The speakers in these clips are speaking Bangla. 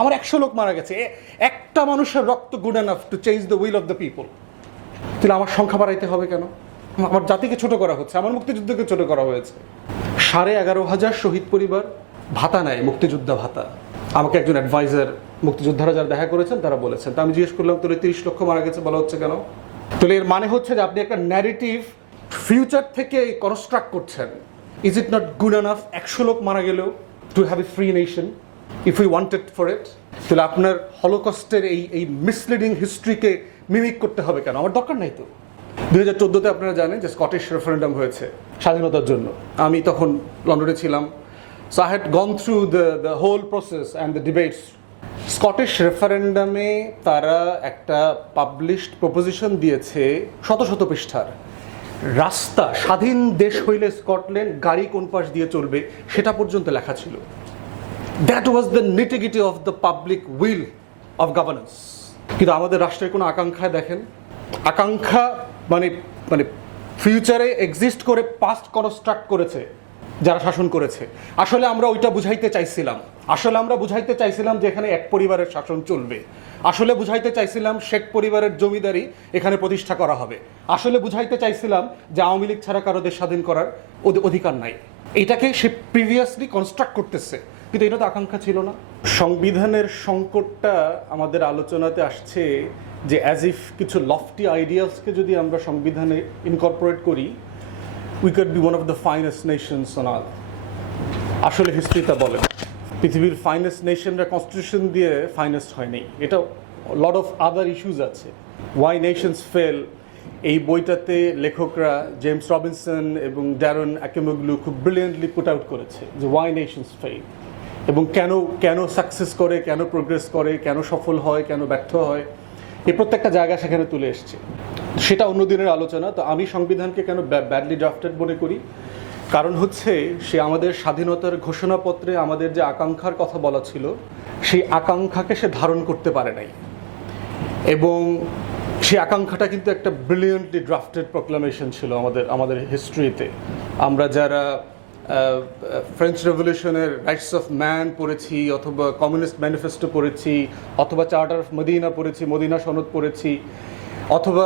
আমার একশো লোক মারা গেছে। একটা মানুষের রক্ত good enough to change the will of the people তাহলে আমার সংখ্যা বাড়াইতে হবে কেন? আমার জাতিকে ছোট করা হচ্ছে, আমার মুক্তিযুদ্ধকে ছোট করা হয়েছে। সাড়ে এগারো হাজার শহীদ পরিবার ভাতা নেয় মুক্তিযোদ্ধা ভাতা। আমাকে একজন অ্যাডভাইজার মুক্তিযোদ্ধারা যারা দেখা করেছেন, তারা বলেছেন। তো আমি জিজ্ঞেস করলাম, তোর তিরিশ লক্ষ মারা গেছে বলা হচ্ছে কেন? তাহলে এর মানে হচ্ছে যে আপনি একটা ন্যারেটিভ ফিউচার থেকে কনস্ট্রাক্ট করছেন। Is it not good enough একশো লোক মারা গেলেও to have a free nation if you wanted for it তাহলে আপনার হলোকস্টের এই এই মিসলিডিং হিস্ট্রিকে মিমিক করতে হবে কেন? আমার দরকার নাই তো। দুই হাজার চোদ্দোতে আপনারা জানেন যে স্কটিশ রেফারেন্ডাম হয়েছে স্বাধীনতার জন্য। আমি তখন লন্ডনে ছিলাম। So I had gone through the the whole process and the debates Scottish রেফারেন্ডামে তারা একটা পাবলিশড প্রপোজিশন দিয়েছে শত শত পৃষ্ঠার। রাস্তা, স্বাধীন দেশ হইলে স্কটল্যান্ড গাড়ি কোন পাশ দিয়ে চলবে সেটা পর্যন্ত লেখা ছিল। That was the nitty gritty of the public will of governance কিন্তু আমাদের রাষ্ট্রের কোনো আকাঙ্ক্ষা দেখেন? আকাঙ্ক্ষা মানে মানে ফিউচারে এক্সিস্ট করে পাস্ট কনস্ট্রাক্ট করেছে, যারা শাসন করেছে। আসলে আমরা ওইটা বুঝাইতে চাইছিলাম। আসলে আমরা বুঝাইতে চাইছিলাম যে এখানে এক পরিবারের শাসন চলবে। আসলে বুঝাইতে চাইছিলাম শেখ পরিবারের জমিদারি এখানে প্রতিষ্ঠা করা হবে। আসলে বুঝাইতে চাইছিলাম যে আওয়ামী লীগ ছাড়া কারও দেশ স্বাধীন করার অধি- অধিকার নাই। এটাকে সে প্রিভিয়াসলি কনস্ট্রাক্ট করতেছে। কিন্তু এটা তো আকাঙ্ক্ষা ছিল না। সংবিধানের সংকটটা আমাদের আলোচনাতে আসছে যে অ্যাজ ইফ কিছু লফটি আইডিয়াসকে যদি আমরা সংবিধানে ইনকর্পোরেট করি we could be one of the finest nations on earth আসলে হিস্ট্রিটা বলে পৃথিবীর ফাইনেস্ট নেশনরা কনস্টিটিউশন দিয়ে ফাইনেস্ট হয়নি। এটা লট অফ আদার ইস্যুজ আছে। ওয়াই নেশনস ফেল এই বইটাতে লেখকরা জেমস রবিনসন এবং ড্যারন অ্যাকেমোগলু খুব ব্রিলিয়েন্টলি পুট আউট করেছে যে ওয়াই নেশনস ফেল এবং কেন কেন সাকসেস করে, কেন প্রোগ্রেস করে, কেন সফল হয়, কেন ব্যর্থ হয় এই প্রত্যেকটা জায়গা সেখানে তুলে এসছে। সেটা অন্য দিনের আলোচনা, তো আমি সংবিধানকে কেন ব্যাডলি ড্রাফটেড মনে করি? কারণ হচ্ছে, সে আমাদের স্বাধীনতার ঘোষণাপত্রে আমাদের যে আকাঙ্ক্ষার কথা বলা ছিল, সেই আকাঙ্ক্ষাকে সে ধারণ করতে পারে নাই। এবং সেই আকাঙ্ক্ষাটা কিন্তু একটা ব্রিলিয়েন্টলি ড্রাফটেড প্রোক্লামেশন ছিল আমাদের আমাদের হিস্ট্রিতে আমরা যারা ফ্রেঞ্চ রেভলিউশনের রাইটস অফ ম্যান পড়েছি, অথবা কমিউনিস্ট ম্যানিফেস্টো পড়েছি, অথবা চার্টার অফ মদিনা পড়েছি মদিনা সনদ পড়েছি, অথবা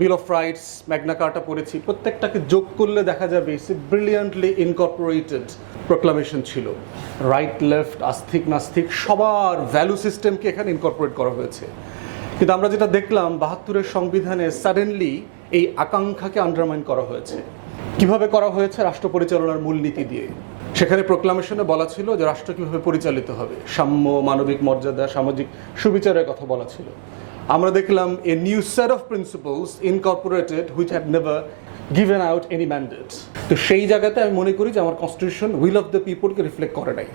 bill of rights Magna Carta পড়েছি। প্রত্যেকটাকে যোগ করলে দেখা যাবে সে ব্রিলিয়ান্টলি ইনকর্পোরেটেড প্রোক্লামেশন ছিল। রাইট লেফট আস্তিক, নাস্তিক, সবার ভ্যালু সিস্টেমকে এখানে ইনকর্পোরেট করা হয়েছে। কিন্তু আমরা যেটা দেখলাম, বাহাত্তরের সংবিধানে সাডেনলি এই আকাঙ্ক্ষাকে আন্ডারমাইন করা হয়েছে। কীভাবে করা হয়েছে রাষ্ট্র পরিচালনার মূলনীতি দিয়ে? সেখানে প্রোক্লামেশনে বলা ছিল যে রাষ্ট্র কীভাবে পরিচালিত হবে। সাম্য, মানবিক মর্যাদা, সামাজিক সুবিচারের কথা বলা ছিল। আমরা দেখলাম a new set of principles incorporated which had never given out any mandate তো সেই জায়গাতে আমি মনে করি যে আমার কনস্টিটিউশন উইল অফ দ্য পিপলকে রিফ্লেক্ট করে নাই।